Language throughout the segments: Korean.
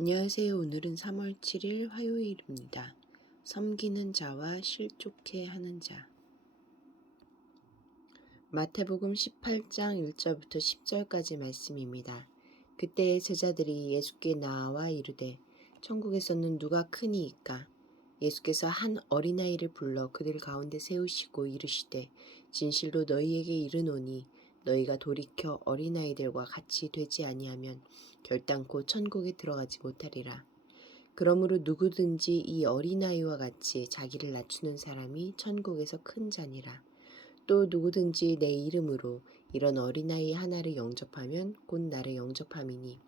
안녕하세요. 오늘은 3월 7일 화요일입니다. 섬기는 자와 실족해 하는 자. 마태복음 18장 1절부터 10절까지 말씀입니다. 그때의 제자들이 예수께 나와 이르되 천국에서는 누가 크니이까? 예수께서 한 어린아이를 불러 그들 가운데 세우시고 이르시되 진실로 너희에게 이르노니 너희가 돌이켜 어린아이들과 같이 되지 아니하면 결단코 천국에 들어가지 못하리라. 그러므로 누구든지 이 어린아이와 같이 자기를 낮추는 사람이 천국에서 큰 자니라. 또 누구든지 내 이름으로 이런 어린아이 하나를 영접하면 곧 나를 영접함이니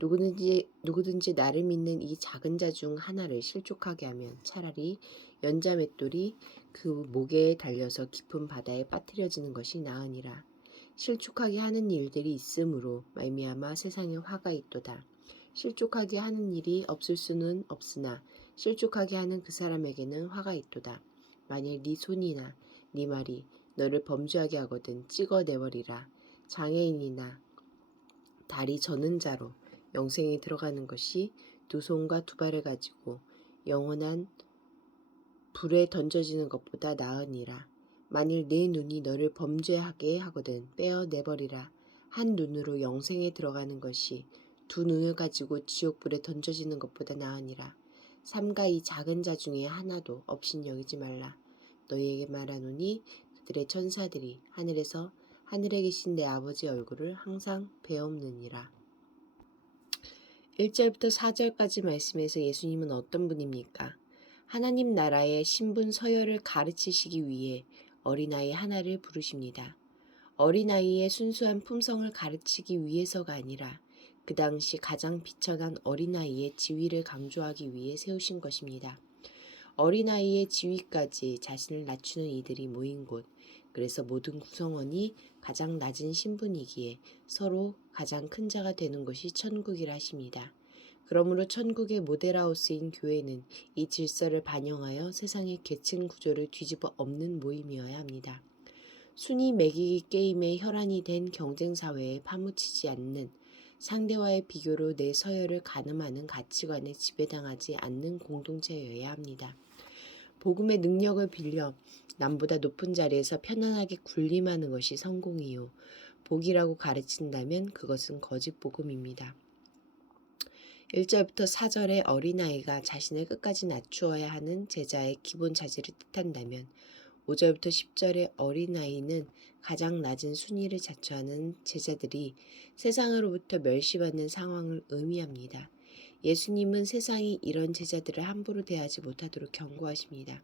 누구든지 나를 믿는 이 작은 자 중 하나를 실족하게 하면 차라리 연자 맷돌이 그 목에 달려서 깊은 바다에 빠뜨려지는 것이 나으니라. 실족하게 하는 일들이 있으므로 말미암아 세상에 화가 있도다. 실족하게 하는 일이 없을 수는 없으나 실족하게 하는 그 사람에게는 화가 있도다. 만일 네 손이나 네 말이 너를 범죄하게 하거든 찍어내버리라. 장애인이나 다리 저는 자로 영생에 들어가는 것이 두 손과 두 발을 가지고 영원한 불에 던져지는 것보다 나으니라. 만일 네 눈이 너를 범죄하게 하거든 빼어내버리라. 한 눈으로 영생에 들어가는 것이 두 눈을 가지고 지옥불에 던져지는 것보다 나으니라. 삼가 이 작은 자 중에 하나도 업신여기지 말라. 너희에게 말하노니 그들의 천사들이 하늘에서 하늘에 계신 내 아버지 얼굴을 항상 배옵느니라. 1절부터 4절까지 말씀에서 예수님은 어떤 분입니까? 하나님 나라의 신분 서열을 가르치시기 위해 어린아이 하나를 부르십니다. 어린아이의 순수한 품성을 가르치기 위해서가 아니라 그 당시 가장 비천한 어린아이의 지위를 강조하기 위해 세우신 것입니다. 어린아이의 지위까지 자신을 낮추는 이들이 모인 곳, 그래서 모든 구성원이 가장 낮은 신분이기에 서로 가장 큰 자가 되는 것이 천국이라 하십니다. 그러므로 천국의 모델하우스인 교회는 이 질서를 반영하여 세상의 계층 구조를 뒤집어 엎는 모임이어야 합니다. 순위 매기기 게임의 혈안이 된 경쟁사회에 파묻히지 않는, 상대와의 비교로 내 서열을 가늠하는 가치관에 지배당하지 않는 공동체여야 합니다. 복음의 능력을 빌려 남보다 높은 자리에서 편안하게 군림하는 것이 성공이요. 복이라고 가르친다면 그것은 거짓 복음입니다. 1절부터 4절의 어린아이가 자신을 끝까지 낮추어야 하는 제자의 기본 자질을 뜻한다면 5절부터 10절의 어린아이는 가장 낮은 순위를 자처하는 제자들이 세상으로부터 멸시받는 상황을 의미합니다. 예수님은 세상이 이런 제자들을 함부로 대하지 못하도록 경고하십니다.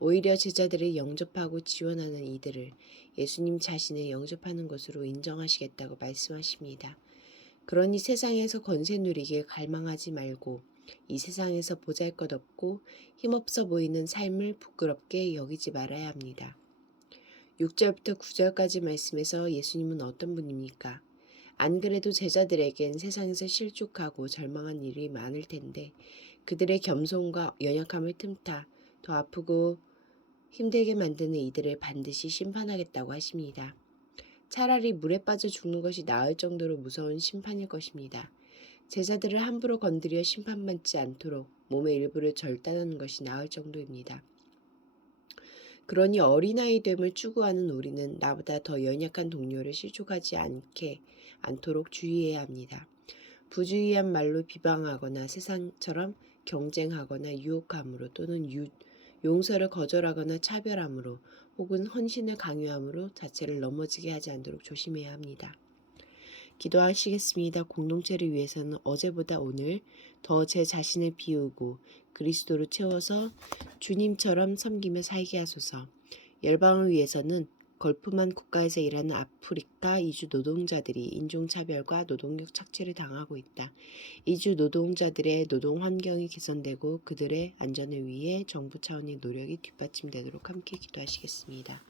오히려 제자들을 영접하고 지원하는 이들을 예수님 자신을 영접하는 것으로 인정하시겠다고 말씀하십니다. 그러니 세상에서 권세 누리길 갈망하지 말고 이 세상에서 보잘것없고 힘없어 보이는 삶을 부끄럽게 여기지 말아야 합니다. 6절부터 9절까지 말씀에서 예수님은 어떤 분입니까? 안 그래도 제자들에겐 세상에서 실족하고 절망한 일이 많을 텐데 그들의 겸손과 연약함을 틈타 더 아프고 힘들게 만드는 이들을 반드시 심판하겠다고 하십니다. 차라리 물에 빠져 죽는 것이 나을 정도로 무서운 심판일 것입니다. 제자들을 함부로 건드려 심판받지 않도록 몸의 일부를 절단하는 것이 나을 정도입니다. 그러니 어린아이됨을 추구하는 우리는 나보다 더 연약한 동료를 실족하지 않도록 주의해야 합니다. 부주의한 말로 비방하거나 세상처럼 경쟁하거나 유혹함으로 또는 용서를 거절하거나 차별함으로 혹은 헌신을 강요함으로 자체를 넘어지게 하지 않도록 조심해야 합니다. 기도하시겠습니다. 공동체를 위해서는 어제보다 오늘 더 제 자신을 비우고 그리스도로 채워서 주님처럼 섬기며 살게 하소서. 열방을 위해서는 걸프만 국가에서 일하는 아프리카 이주 노동자들이 인종차별과 노동력 착취를 당하고 있다. 이주 노동자들의 노동 환경이 개선되고 그들의 안전을 위해 정부 차원의 노력이 뒷받침되도록 함께 기도하시겠습니다.